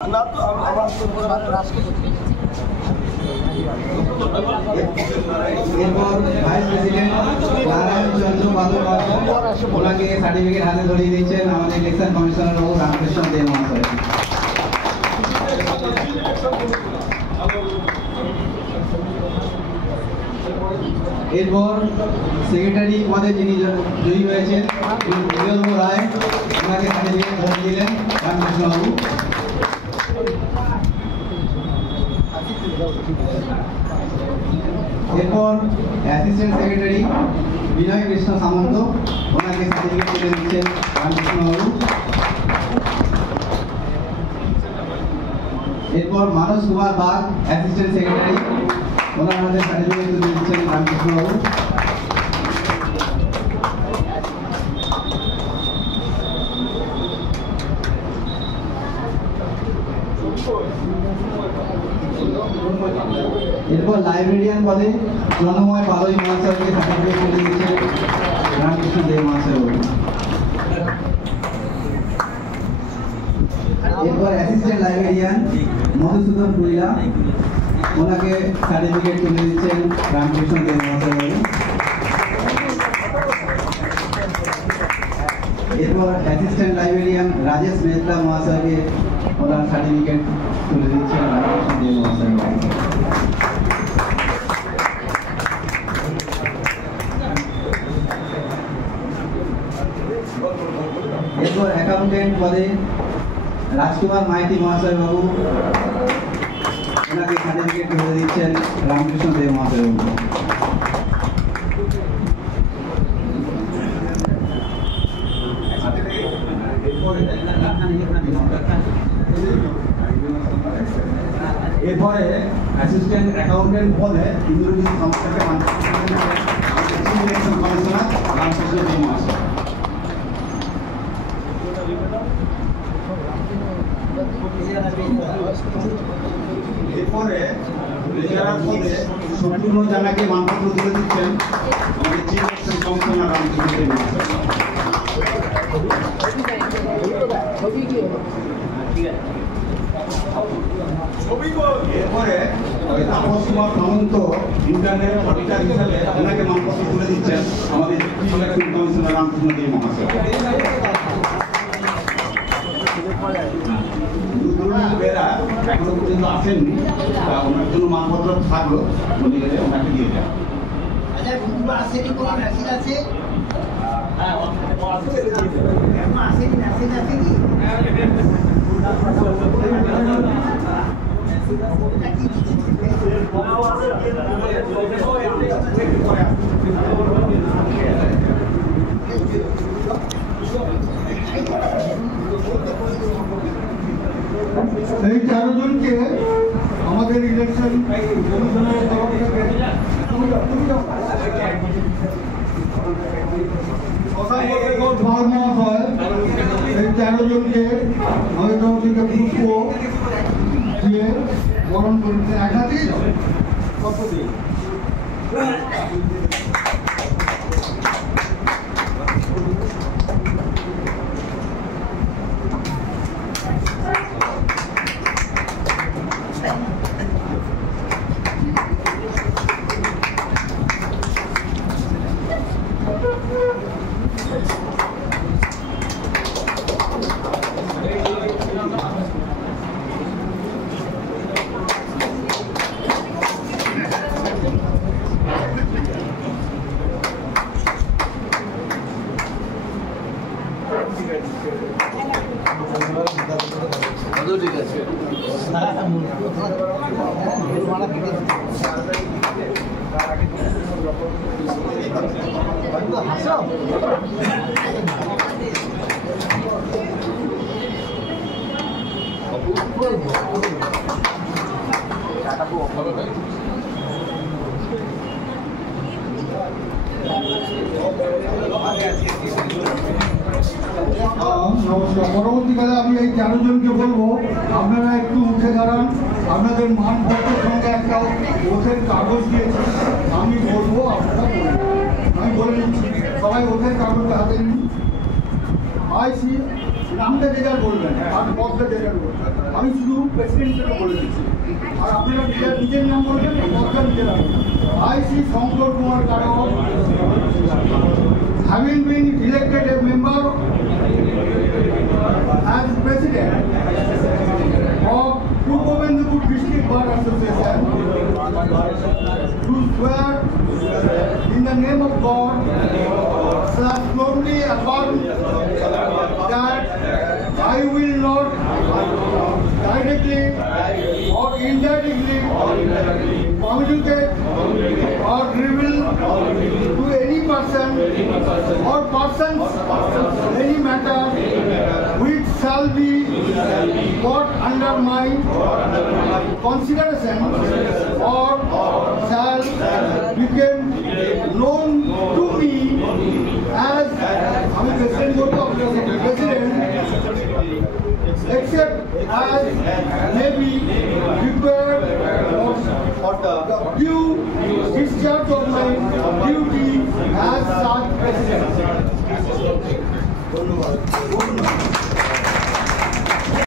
এরপর vice president Narayan Chandra বাদল ওনাকে certificate হাতে ধরিয়ে দিচ্ছেন আমাদের ইলেকশন কমিশনার বাবু রামকৃষ্ণ দে মহাশয়। এরপর সেক্রেটারি পদে যিনি জয়ী হয়েছেন বিজয় রায় ওনাকে সার্টিফিকেট ধরিয়ে দিলেন রামকৃষ্ণ বাবু। এরপর অ্যাসিস্ট্যান্ট সেক্রেটারি বিনয় কৃষ্ণ সামন্ত ওনাকে সার্টিফিকেট তুলে দিচ্ছেন রামকৃষ্ণ বাবু। এরপর মানস কুমার বাগ অ্যাসিস্ট্যান্ট সেক্রেটারি ওনার হাতে সার্টিফিকেট তুলে দিচ্ছেন রামকৃষ্ণ বাবু। এরপর লাইব্রেরিয়ান পদে জনময় পালই মহাশয়কে সার্টিফিকেট তুলে দিচ্ছেন রামকৃষ্ণ দে মহাশয়। এরপর অ্যাসিস্ট্যান্ট লাইব্রেরিয়ান মধুসূদন কুইলা ওনাকে সার্টিফিকেট তুলে দিচ্ছেন রামকৃষ্ণ দে মহাশয়। এরপর অ্যাসিস্ট্যান্ট লাইব্রেরিয়ান রাজেশ মেহতা মহাশয়কে ওনার সার্টিফিকেট তুলে দিচ্ছেন রামকৃষ্ণ দে মহাশয়। এরপর অ্যাকাউন্টেন্ট পদে রাজকুমার মাইতি মহাশয় বাবু ওনাকে সার্টিফিকেট তুলে দিচ্ছেন রামকৃষ্ণ দে মহাশয় বাবু। এরপরে অ্যাসিস্ট্যান্ট অ্যাকাউন্টেন্ট পদে ইন্দ্রজিৎ সংস্থাকে ইলেকশন কমিশনার রামকৃষ্ণ দে মহাশয়। এরপরে লেজারার পদে শত্রুঘ্ন জানাকে মানপত্র তুলে দিচ্ছেন আমাদের চিফ ইলেকশন কমিশনার রামকৃষ্ণ দে মহাশয়। এরপরে তাপস কুমার সামন্ত ইন্টারনেট অডিটর হিসাবে ওনাকে মানপত্র তুলে দিচ্ছেন আমাদের চিফ ইলেকশন কমিশনার রামকৃষ্ণ দে মহাশয়। এখনো পর্যন্ত আসেননি, ওনার জন্য মানপত্র থাকলো উনি গেলে ওনাকে দিয়ে দেন। এই 13 জনকে আমাদের ইলেকশন কমিশনের তরফ থেকে এই 13 জনকে আমাদের তরফ থেকে পুষ্প দিয়ে বরণ করে একা দিয়ে কত দিয়ে ঠিক আছে। নমস্কার। পরবর্তীকালে আমি এই 13 জনকে বলবো আপনারা একটু উঠে দাঁড়ান। আপনাদের মানপত্রের সঙ্গে একটা ওথের কাগজ দিয়েছি, আমি বলবো আপনারা বলবেন। আমি বলে দিচ্ছি, সবাই ওথের কাগজটা হাতে নিন। I নামটা যে যার বলবেন আর পদটা যে যার বলবেন। আমি শুধু প্রেসিডেন্টকে বলে দিচ্ছি, আর আপনারা নিজের নাম বলবেন, পদটা নিজের নাম। I, Sri Shankar Kumar Kadawar, having been elected a member as president of Purbo Mendipur District Bar Association, to swear in the name of God, solemnly affirm that I will not directly or indirectly communicate or reveal to any person or persons any matter which shall be brought under my consideration or shall become known to me as President, except as may be required for the due discharge of my duty as such President.